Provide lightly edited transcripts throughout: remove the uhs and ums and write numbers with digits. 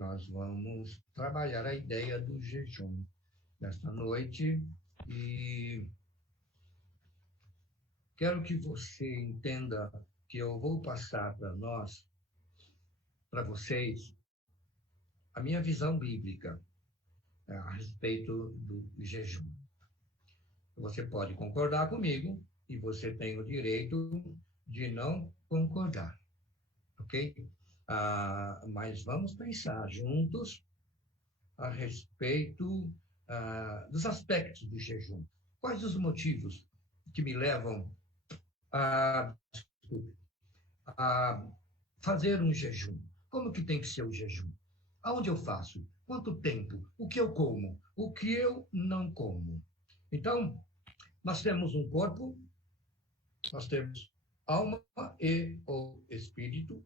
nós vamos trabalhar a ideia do jejum nesta noite e quero que você entenda que eu vou passar para vocês, a minha visão bíblica a respeito do jejum. Você pode concordar comigo e você tem o direito de não concordar, ok? Mas vamos pensar juntos a respeito dos aspectos do jejum. Quais os motivos que me levam a fazer um jejum? Como que tem que ser o jejum? Aonde eu faço? Quanto tempo? O que eu como? O que eu não como? Então, nós temos um corpo, nós temos alma e o espírito,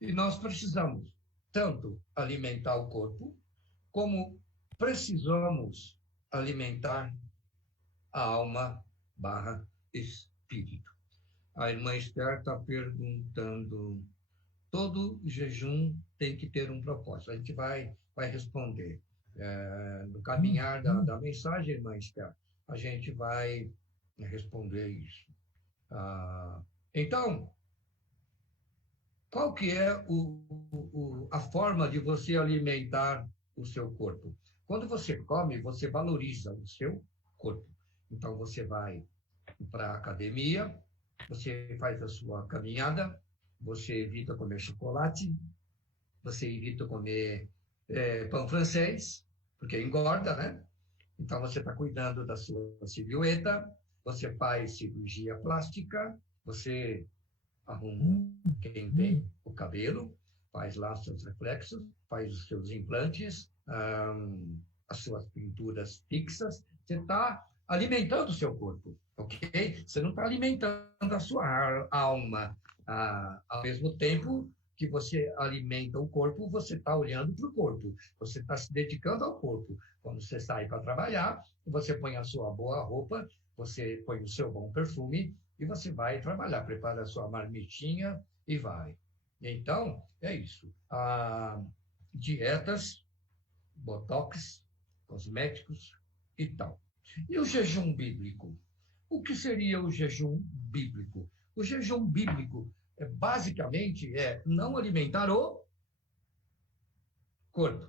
e nós precisamos tanto alimentar o corpo, como precisamos alimentar a alma / espírito. A irmã Esther está perguntando, todo jejum tem que ter um propósito. A gente vai responder. No caminhar da mensagem, irmã Esther, a gente vai responder isso. Então, qual que é a forma de você alimentar o seu corpo? Quando você come, você valoriza o seu corpo. Então, você vai para a academia, você faz a sua caminhada, você evita comer chocolate, você evita comer pão francês, porque engorda, né? Então, você está cuidando da sua silhueta, você faz cirurgia plástica, você arruma quem tem o cabelo, faz lá seus reflexos, faz os seus implantes, as suas pinturas fixas, você está alimentando o seu corpo, ok? Você não está alimentando a sua alma. Ao mesmo tempo que você alimenta o corpo, você está olhando para o corpo, você está se dedicando ao corpo. Quando você sai para trabalhar, você põe a sua boa roupa, você põe o seu bom perfume e você vai trabalhar, prepara a sua marmitinha e vai. Então, é isso. Dietas, botox, cosméticos e tal. E o jejum bíblico? O que seria o jejum bíblico? O jejum bíblico, basicamente, é não alimentar o corpo.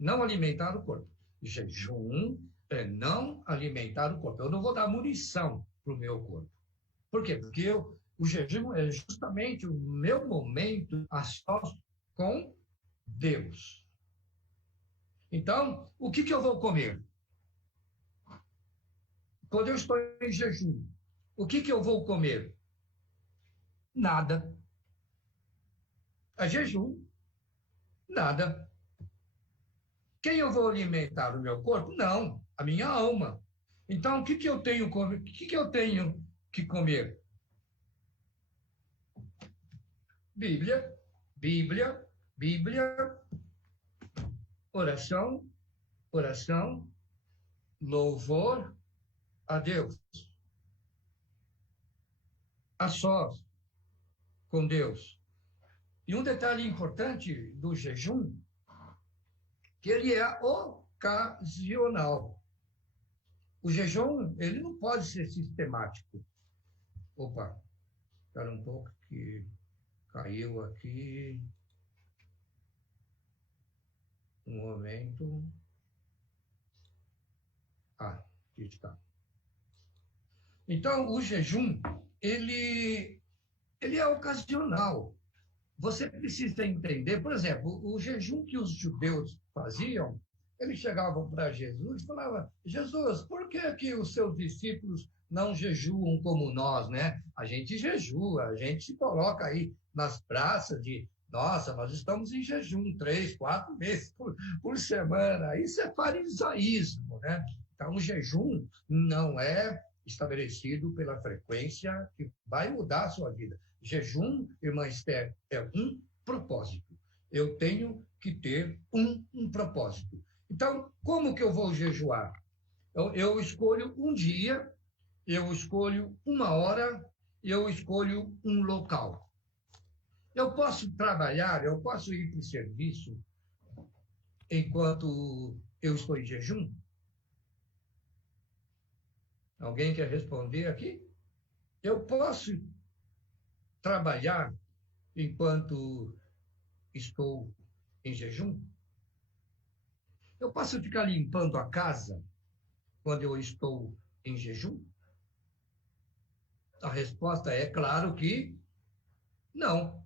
Não alimentar o corpo. Jejum é não alimentar o corpo. Eu não vou dar munição para o meu corpo. Por quê? Porque o jejum é justamente o meu momento a sós com Deus. Então, o que eu vou comer? Quando eu estou em jejum, o que eu vou comer? Nada. A jejum, nada. Quem eu vou alimentar? O meu corpo? Não, a minha alma. Então, o que eu tenho que comer? Bíblia, Bíblia, Bíblia, oração, oração, louvor a Deus. A sós com Deus. E um detalhe importante do jejum, que ele é ocasional. O jejum, ele não pode ser sistemático. Opa, espera um pouco que caiu aqui. Um momento. Aqui está. Então, o jejum, ele é ocasional. Você precisa entender, por exemplo, o jejum que os judeus faziam, eles chegavam para Jesus e falavam, Jesus, por que os seus discípulos não jejuam como nós, né? A gente jejua, a gente se coloca aí nas praças de, nossa, nós estamos em jejum 3, 4 vezes por semana. Isso é farisaísmo, né? Então, o jejum não é estabelecido pela frequência que vai mudar a sua vida. Jejum, irmã Esther, é um propósito. Eu tenho que ter um propósito. Então, como que eu vou jejuar? Eu escolho um dia, eu escolho uma hora, eu escolho um local. Eu posso trabalhar, eu posso ir para o serviço enquanto eu estou em jejum? Alguém quer responder aqui? Eu posso trabalhar enquanto estou em jejum? Eu posso ficar limpando a casa quando eu estou em jejum? A resposta é claro que não.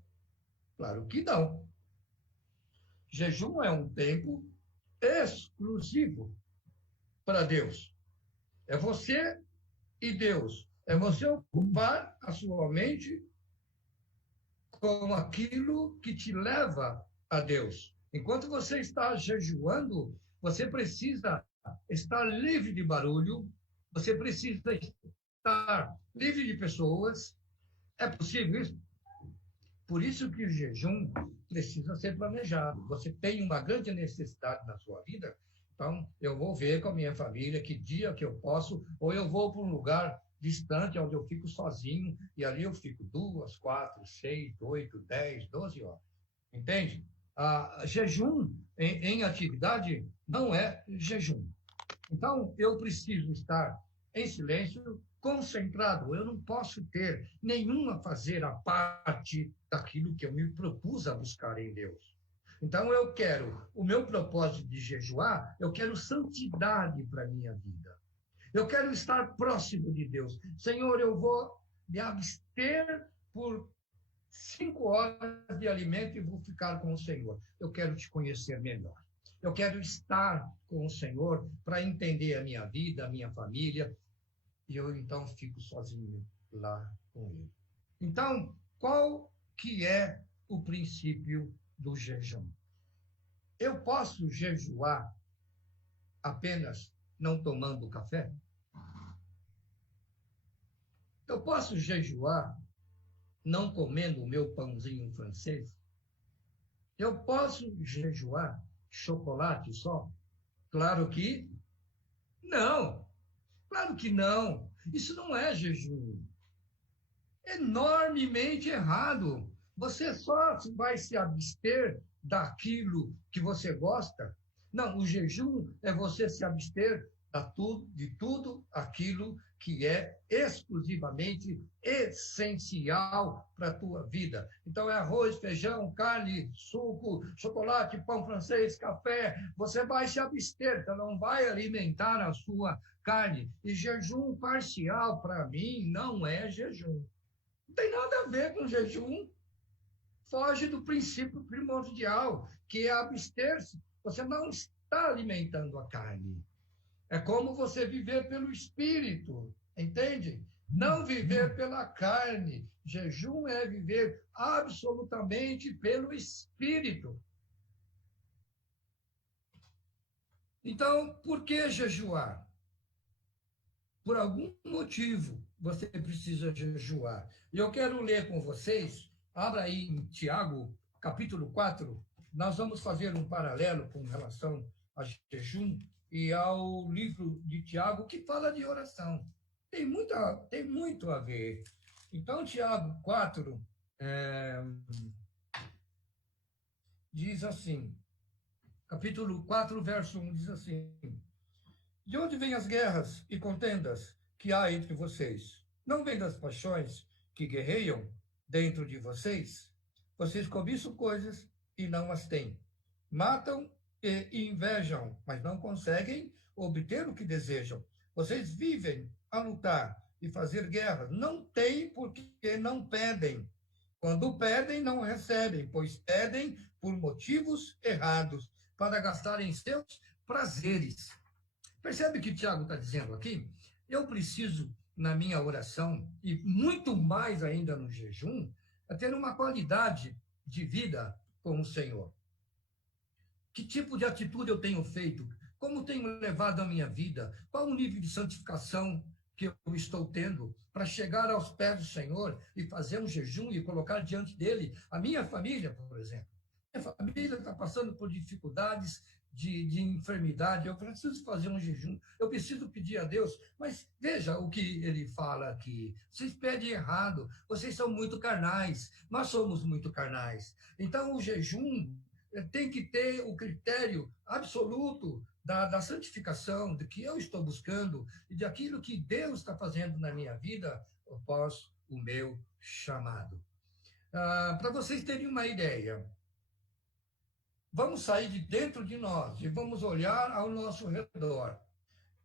Claro que não. Jejum é um tempo exclusivo para Deus. É você e Deus. É você ocupar a sua mente com aquilo que te leva a Deus. Enquanto você está jejuando, você precisa estar livre de barulho, você precisa estar livre de pessoas. É possível isso? Por isso que o jejum precisa ser planejado. Você tem uma grande necessidade na sua vida, então eu vou ver com a minha família que dia que eu posso, ou eu vou para um lugar distante, onde eu fico sozinho, e ali eu fico 2, 4, 6, 8, 10, 12 horas. Entende? Jejum em atividade não é jejum. Então, eu preciso estar em silêncio, concentrado. Eu não posso ter nenhuma fazer a parte daquilo que eu me propus a buscar em Deus. Então, eu quero, o meu propósito de jejuar, eu quero santidade para a minha vida. Eu quero estar próximo de Deus. Senhor, eu vou me abster por 5 horas de alimento e vou ficar com o Senhor. Eu quero te conhecer melhor. Eu quero estar com o Senhor para entender a minha vida, a minha família, e eu então fico sozinho lá com Ele. Então, qual que é o princípio do jejum? Eu posso jejuar apenas não tomando café? Eu posso jejuar não comendo o meu pãozinho francês? Eu posso jejuar chocolate só? Claro que não. Claro que não. Isso não é jejum. Enormemente errado. Você só vai se abster daquilo que você gosta. Não, o jejum é você se abster de tudo aquilo que é exclusivamente essencial para a tua vida. Então, é arroz, feijão, carne, suco, chocolate, pão francês, café. Você vai se abster, você não vai alimentar a sua carne. E jejum parcial, para mim, não é jejum. Não tem nada a ver com jejum. Foge do princípio primordial, que é abster-se. Você não está alimentando a carne. É como você viver pelo espírito, entende? Não viver pela carne. Jejum é viver absolutamente pelo espírito. Então, por que jejuar? Por algum motivo você precisa jejuar. E eu quero ler com vocês, abra aí em Tiago, capítulo 4, nós vamos fazer um paralelo com relação a jejum e ao livro de Tiago, que fala de oração. Tem muito a ver. Então, Tiago 4 diz assim, capítulo 4, verso 1, diz assim: de onde vêm as guerras e contendas que há entre vocês? Não vêm das paixões que guerreiam dentro de vocês? Vocês cobiçam coisas e não as têm. Matam e invejam, mas não conseguem obter o que desejam. Vocês vivem a lutar e fazer guerra. Não têm porque não pedem. Quando pedem, não recebem, pois pedem por motivos errados, para gastarem seus prazeres. Percebe o que o Tiago está dizendo aqui? Eu preciso, na minha oração, e muito mais ainda no jejum, ter uma qualidade de vida com o Senhor. Que tipo de atitude eu tenho feito? Como tenho levado a minha vida? Qual o nível de santificação que eu estou tendo para chegar aos pés do Senhor e fazer um jejum e colocar diante dele a minha família, por exemplo? Minha família está passando por dificuldades de enfermidade, eu preciso fazer um jejum, eu preciso pedir a Deus, mas veja o que ele fala aqui. Vocês pedem errado, vocês são muito carnais, nós somos muito carnais. Então, o jejum tem que ter o critério absoluto da santificação, do que eu estou buscando e de aquilo que Deus está fazendo na minha vida após o meu chamado. Para vocês terem uma ideia, vamos sair de dentro de nós e vamos olhar ao nosso redor.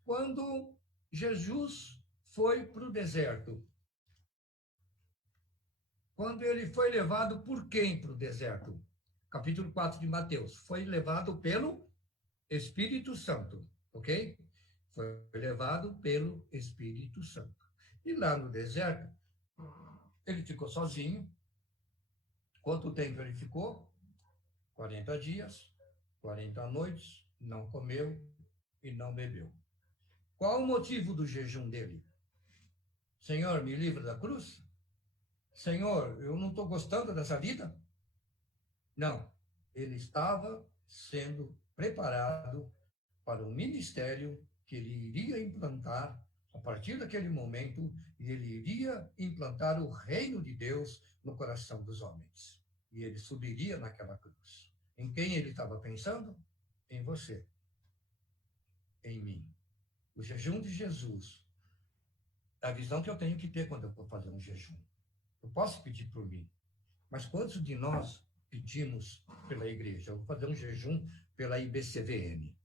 Quando Jesus foi para o deserto, quando ele foi levado por quem para o deserto? Capítulo 4 de Mateus. Foi levado pelo Espírito Santo, ok? Foi levado pelo Espírito Santo. E lá no deserto, ele ficou sozinho. Quanto tempo ele ficou? 40 dias, 40 noites, não comeu e não bebeu. Qual o motivo do jejum dele? Senhor, me livra da cruz? Senhor, eu não estou gostando dessa vida? Não, ele estava sendo preparado para um ministério que ele iria implantar a partir daquele momento, e ele iria implantar o reino de Deus no coração dos homens. E ele subiria naquela cruz. Em quem ele estava pensando? Em você. Em mim. O jejum de Jesus, a visão que eu tenho que ter quando eu vou fazer um jejum. Eu posso pedir por mim, mas quantos de nós pedimos pela igreja? Eu vou fazer um jejum pela IBCVM.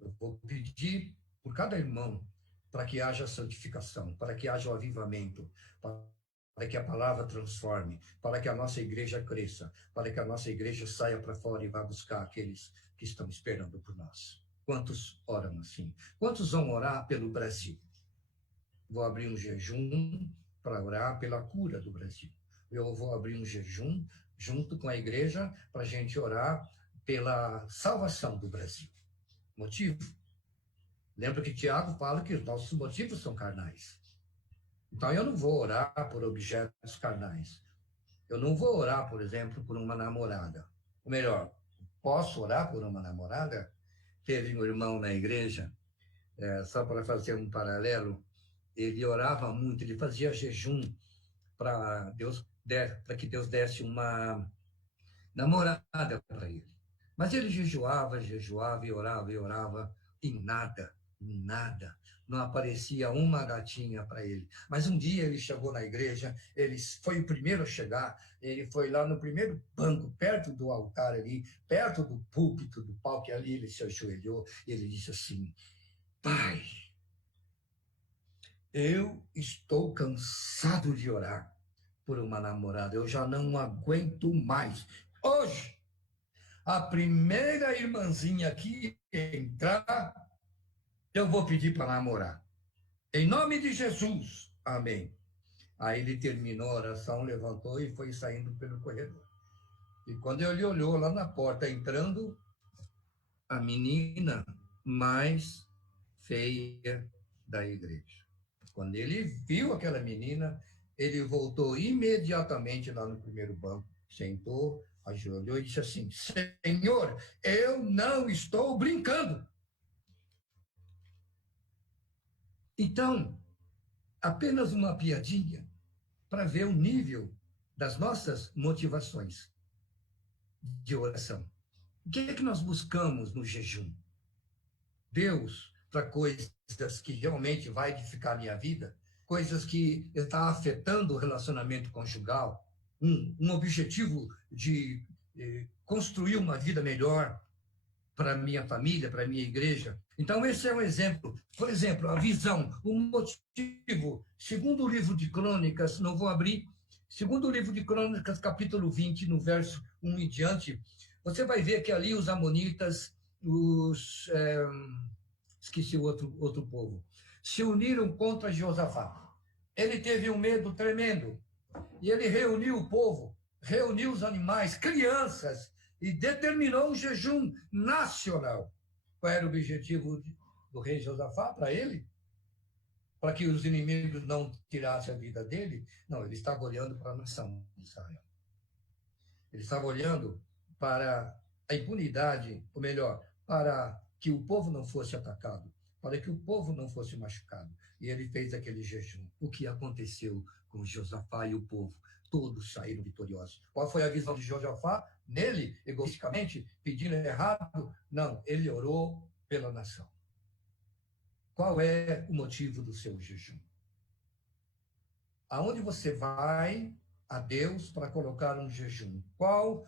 Eu vou pedir por cada irmão para que haja santificação, para que haja o avivamento, para que a palavra transforme, para que a nossa igreja cresça, para que a nossa igreja saia para fora e vá buscar aqueles que estão esperando por nós. Quantos oram assim? Quantos vão orar pelo Brasil? Vou abrir um jejum para orar pela cura do Brasil. Eu vou abrir um jejum junto com a igreja para a gente orar pela salvação do Brasil. Motivo? Lembra que Tiago fala que os nossos motivos são carnais. Então, eu não vou orar por objetos carnais. Eu não vou orar, por exemplo, por uma namorada. Ou melhor, posso orar por uma namorada? Teve um irmão na igreja, só para fazer um paralelo, ele orava muito, ele fazia jejum para que Deus desse uma namorada para ele. Mas ele jejuava e orava, e nada. Não aparecia uma gatinha para ele. Mas um dia ele chegou na igreja, ele foi o primeiro a chegar, ele foi lá no primeiro banco, perto do altar ali, perto do púlpito, do palco, ali ele se ajoelhou e ele disse assim: Pai, eu estou cansado de orar por uma namorada, eu já não aguento mais. Hoje, a primeira irmãzinha que entrar, eu vou pedir para namorar. Em nome de Jesus. Amém. Aí ele terminou a oração, levantou e foi saindo pelo corredor. E quando ele olhou lá na porta, entrando, a menina mais feia da igreja. Quando ele viu aquela menina, ele voltou imediatamente lá no primeiro banco, sentou, ajoelhou e disse assim: Senhor, eu não estou brincando. Então, apenas uma piadinha para ver o nível das nossas motivações de oração. O que é que nós buscamos no jejum? Deus, para coisas que realmente vai edificar a minha vida, coisas que estão afetando o relacionamento conjugal, um objetivo de construir uma vida melhor para a minha família, para a minha igreja. Então, esse é um exemplo. Por exemplo, a visão, o motivo. Segundo o livro de Crônicas, não vou abrir, segundo o livro de Crônicas, capítulo 20, no verso 1 em diante, você vai ver que ali os amonitas, esqueci o outro povo, se uniram contra Josafá. Ele teve um medo tremendo. E ele reuniu o povo, reuniu os animais, crianças, e determinou um jejum nacional. Qual era o objetivo do rei Josafá para ele? Para que os inimigos não tirassem a vida dele? Não, ele estava olhando para a nação de Israel. Ele estava olhando para a impunidade, ou melhor, para que o povo não fosse atacado, para que o povo não fosse machucado. E ele fez aquele jejum. O que aconteceu com Josafá e o povo? Todos saíram vitoriosos. Qual foi a visão de Josafá? Nele, egoisticamente, pedindo errado? Não, ele orou pela nação. Qual é o motivo do seu jejum? Aonde você vai a Deus para colocar um jejum? Qual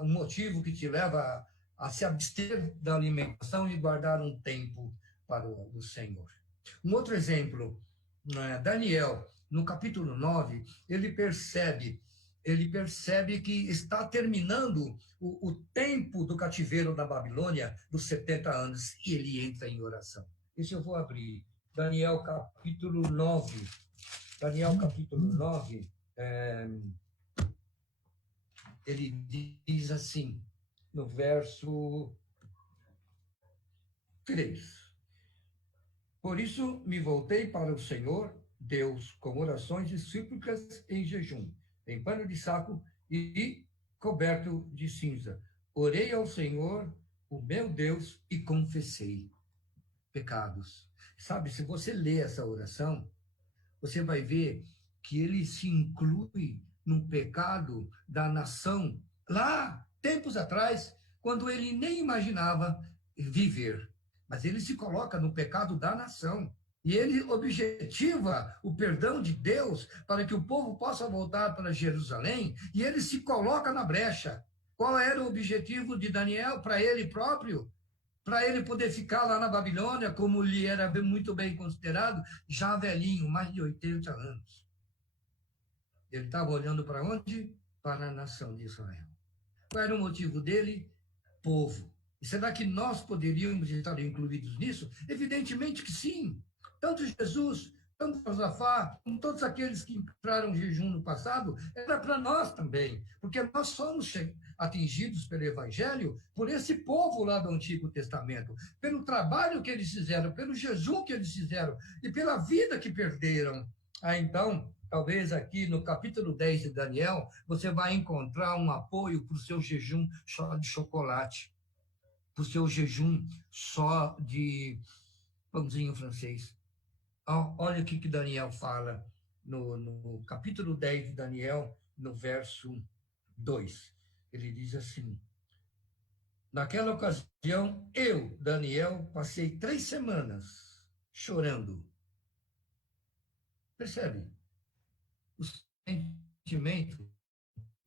o motivo que te leva a se abster da alimentação e guardar um tempo para o Senhor? Um outro exemplo, Daniel, no capítulo 9, ele percebe que está terminando o tempo do cativeiro da Babilônia, dos 70 anos, e ele entra em oração. Isso eu vou abrir. Daniel, capítulo 9. Daniel, capítulo 9, ele diz assim, no verso 3. Por isso me voltei para o Senhor, Deus, com orações e súplicas em jejum, em pano de saco e coberto de cinza. Orei ao Senhor, o meu Deus, e confessei pecados. Sabe, se você lê essa oração, você vai ver que ele se inclui no pecado da nação lá, tempos atrás, quando ele nem imaginava viver. Mas ele se coloca no pecado da nação. E ele objetiva o perdão de Deus para que o povo possa voltar para Jerusalém, e ele se coloca na brecha. Qual era o objetivo de Daniel para ele próprio? Para ele poder ficar lá na Babilônia, como lhe era muito bem considerado, já velhinho, mais de 80 anos. Ele estava olhando para onde? Para a nação de Israel. Qual era o motivo dele? Povo. E será que nós poderíamos estar incluídos nisso? Evidentemente que sim. Tanto Jesus, tanto Josafá, como todos aqueles que entraram em jejum no passado, era para nós também, porque nós somos atingidos pelo Evangelho por esse povo lá do Antigo Testamento, pelo trabalho que eles fizeram, pelo jejum que eles fizeram e pela vida que perderam. Então, talvez aqui no capítulo 10 de Daniel, você vai encontrar um apoio para o seu jejum só de chocolate, para o seu jejum só de pãozinho francês. Olha o que Daniel fala no capítulo 10 de Daniel, no verso 2. Ele diz assim: naquela ocasião, eu, Daniel, passei 3 semanas chorando. Percebe? O sentimento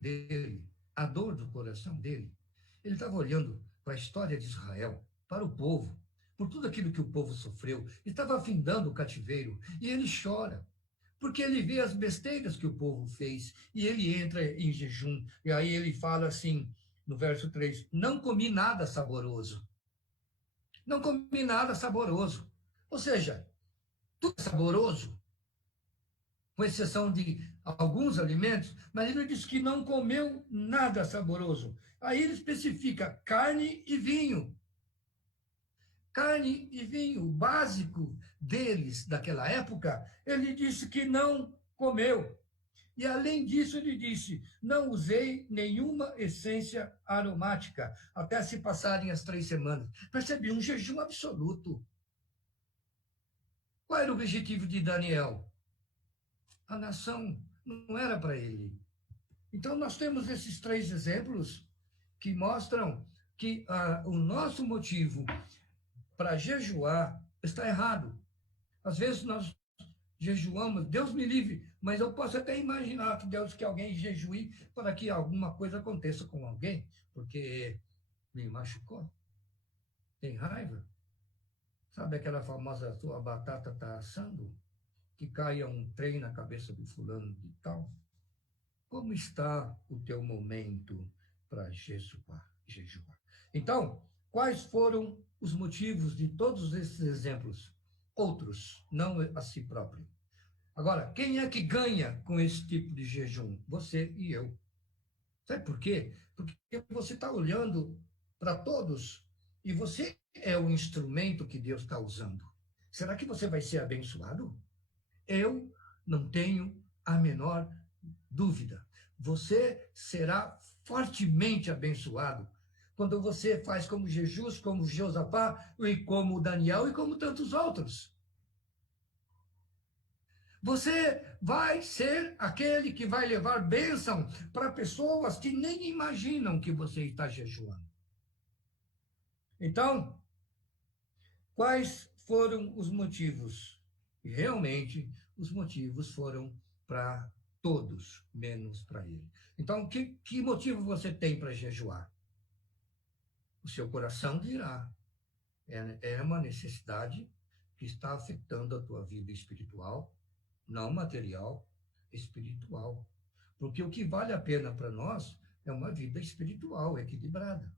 dele, a dor do coração dele. Ele estava olhando para a história de Israel, para o povo, por tudo aquilo que o povo sofreu, estava afindando o cativeiro, e ele chora, porque ele vê as besteiras que o povo fez, e ele entra em jejum, e aí ele fala assim, no verso 3, não comi nada saboroso. Não comi nada saboroso. Ou seja, tudo é saboroso, com exceção de alguns alimentos, mas ele diz que não comeu nada saboroso. Aí ele especifica carne e vinho. Carne e vinho, o básico deles daquela época, ele disse que não comeu. E além disso, ele disse: não usei nenhuma essência aromática, até se passarem as 3 semanas. Percebi um jejum absoluto. Qual era o objetivo de Daniel? A nação não era para ele. Então, nós temos esses 3 exemplos que mostram que o nosso motivo para jejuar está errado. Às vezes nós jejuamos, Deus me livre, mas eu posso até imaginar que Deus quer alguém jejue para que alguma coisa aconteça com alguém, porque me machucou. Tem raiva? Sabe aquela famosa tua batata está assando? Que caia um trem na cabeça do fulano de tal? Como está o teu momento para jejuar? Então, quais foram os motivos de todos esses exemplos? Outros, não a si próprio. Agora, quem é que ganha com esse tipo de jejum? Você e eu. Sabe por quê? Porque você está olhando para todos e você é o instrumento que Deus está usando. Será que você vai ser abençoado? Eu não tenho a menor dúvida. Você será fortemente abençoado quando você faz como Jesus, como Josafá, e como Daniel, e como tantos outros. Você vai ser aquele que vai levar bênção para pessoas que nem imaginam que você está jejuando. Então, quais foram os motivos? E realmente, os motivos foram para todos, menos para ele. Então, que motivo você tem para jejuar? O seu coração dirá. É uma necessidade que está afetando a tua vida espiritual, não material, espiritual. Porque o que vale a pena para nós é uma vida espiritual equilibrada.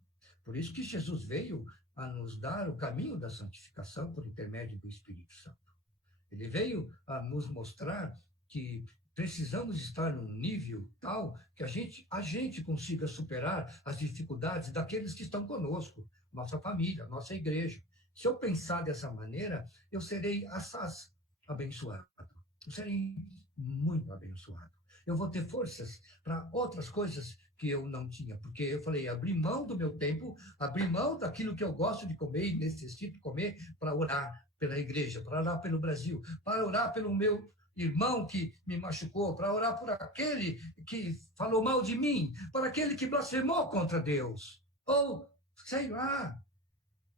Por isso que Jesus veio a nos dar o caminho da santificação por intermédio do Espírito Santo. Ele veio a nos mostrar que precisamos estar num nível tal que a gente consiga superar as dificuldades daqueles que estão conosco, nossa família, nossa igreja. Se eu pensar dessa maneira, eu serei assaz abençoado. Eu serei muito abençoado. Eu vou ter forças para outras coisas que eu não tinha, porque eu falei, abrir mão do meu tempo, abrir mão daquilo que eu gosto de comer e necessito comer para orar pela igreja, para orar pelo Brasil, para orar pelo meu irmão que me machucou, para orar por aquele que falou mal de mim, para aquele que blasfemou contra Deus, ou, sei lá,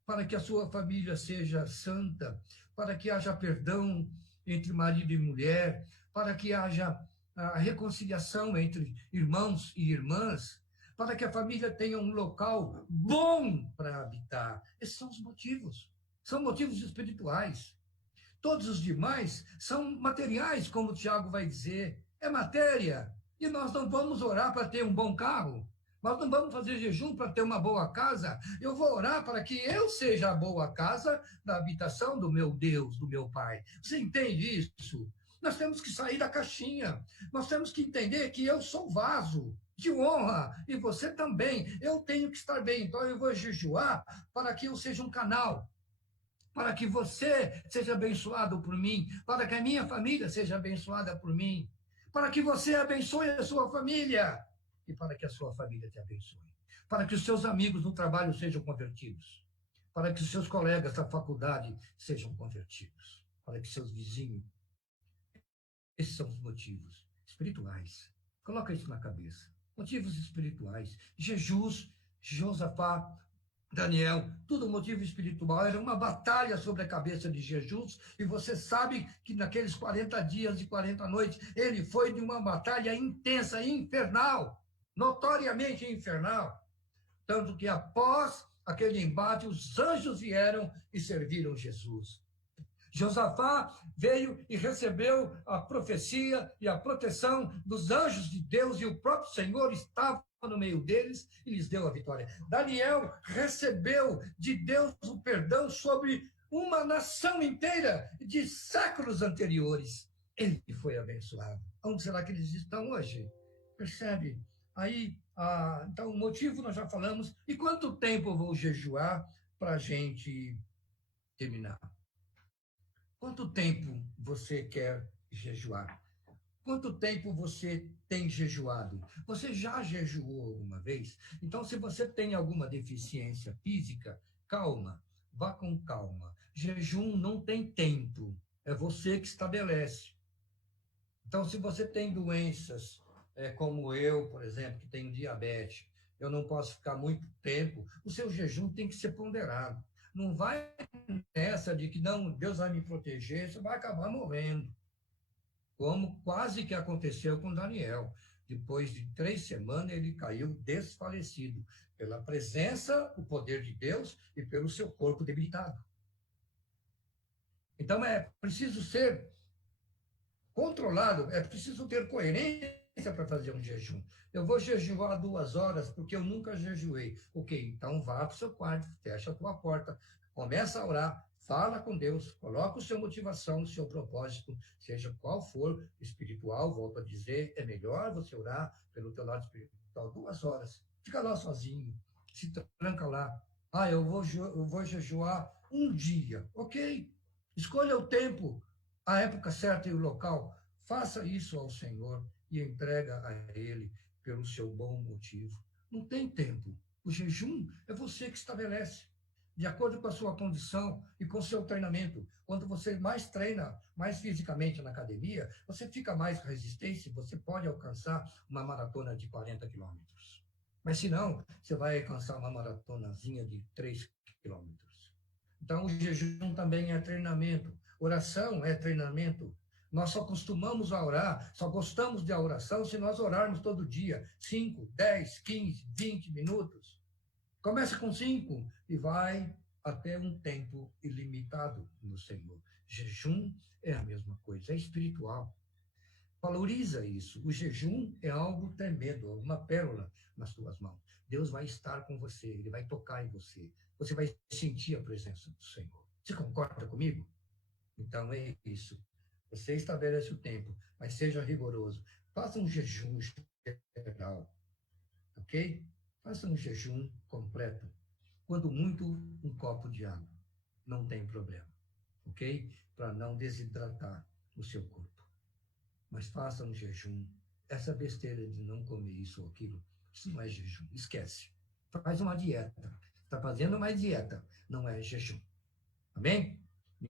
para que a sua família seja santa, para que haja perdão entre marido e mulher, para que haja a reconciliação entre irmãos e irmãs, para que a família tenha um local bom para habitar. Esses são os motivos. São motivos espirituais. Todos os demais são materiais, como o Tiago vai dizer. É matéria. E nós não vamos orar para ter um bom carro. Nós não vamos fazer jejum para ter uma boa casa. Eu vou orar para que eu seja a boa casa da habitação do meu Deus, do meu Pai. Você entende isso? Nós temos que sair da caixinha. Nós temos que entender que eu sou vaso de honra e você também. Eu tenho que estar bem. Então eu vou jejuar para que eu seja um canal, para que você seja abençoado por mim, para que a minha família seja abençoada por mim, para que você abençoe a sua família e para que a sua família te abençoe, para que os seus amigos no trabalho sejam convertidos, para que os seus colegas da faculdade sejam convertidos, para que seus vizinhos. Esses são os motivos espirituais. Coloca isso na cabeça. Motivos espirituais. Jesus, Josafá, Daniel, tudo motivo espiritual, era uma batalha sobre a cabeça de Jesus, e você sabe que naqueles 40 dias e 40 noites, ele foi de uma batalha intensa, infernal, notoriamente infernal, tanto que após aquele embate, os anjos vieram e serviram Jesus. Josafá veio e recebeu a profecia e a proteção dos anjos de Deus, e o próprio Senhor estava no meio deles e lhes deu a vitória. Daniel recebeu de Deus o perdão sobre uma nação inteira de séculos anteriores. Ele foi abençoado. Onde será que eles estão hoje? Percebe? Aí, então, o motivo nós já falamos. E quanto tempo eu vou jejuar para a gente terminar? Quanto tempo você quer jejuar? Quanto tempo você tem jejuado? Você já jejuou alguma vez? Então, se você tem alguma deficiência física, calma, vá com calma. Jejum não tem tempo, é você que estabelece. Então, se você tem doenças, como eu, por exemplo, que tenho diabetes, eu não posso ficar muito tempo, o seu jejum tem que ser ponderado. Não vai nessa de que não, Deus vai me proteger, você vai acabar morrendo. Como quase que aconteceu com Daniel. Depois de 3 semanas, ele caiu desfalecido, pela presença, o poder de Deus e pelo seu corpo debilitado. Então, é preciso ser controlado, é preciso ter coerência para fazer um jejum. Eu vou jejuar 2 horas porque eu nunca jejuei. Ok, então vá para o seu quarto, fecha a tua porta, começa a orar, fala com Deus, coloca o seu motivação, o seu propósito, seja qual for, espiritual, volto a dizer, é melhor você orar pelo teu lado espiritual 2 horas. Fica lá sozinho, se tranca lá. Eu vou jejuar um dia. Ok, escolha o tempo, a época certa e o local. Faça isso ao Senhor e entrega a Ele pelo seu bom motivo. Não tem tempo. O jejum é você que estabelece, de acordo com a sua condição e com o seu treinamento. Quando você mais treina, mais fisicamente na academia, você fica mais resistente, você pode alcançar uma maratona de 40 quilômetros. Mas se não, você vai alcançar uma maratonazinha de 3 quilômetros. Então, o jejum também é treinamento. Oração é treinamento. Nós só costumamos a orar, só gostamos de oração se nós orarmos todo dia, 5, 10, 15, 20 minutos. Começa com 5 e vai até um tempo ilimitado no Senhor. Jejum é a mesma coisa, é espiritual. Valoriza isso. O jejum é algo tremendo, uma pérola nas tuas mãos. Deus vai estar com você, Ele vai tocar em você. Você vai sentir a presença do Senhor. Você concorda comigo? Então é isso. Você estabelece o tempo, mas seja rigoroso. Faça um jejum geral, ok? Faça um jejum completo. Quando muito, um copo de água. Não tem problema, ok? Para não desidratar o seu corpo. Mas faça um jejum. Essa besteira de não comer isso ou aquilo, isso não é jejum. Esquece. Faz uma dieta. Está fazendo uma dieta, não é jejum. Amém?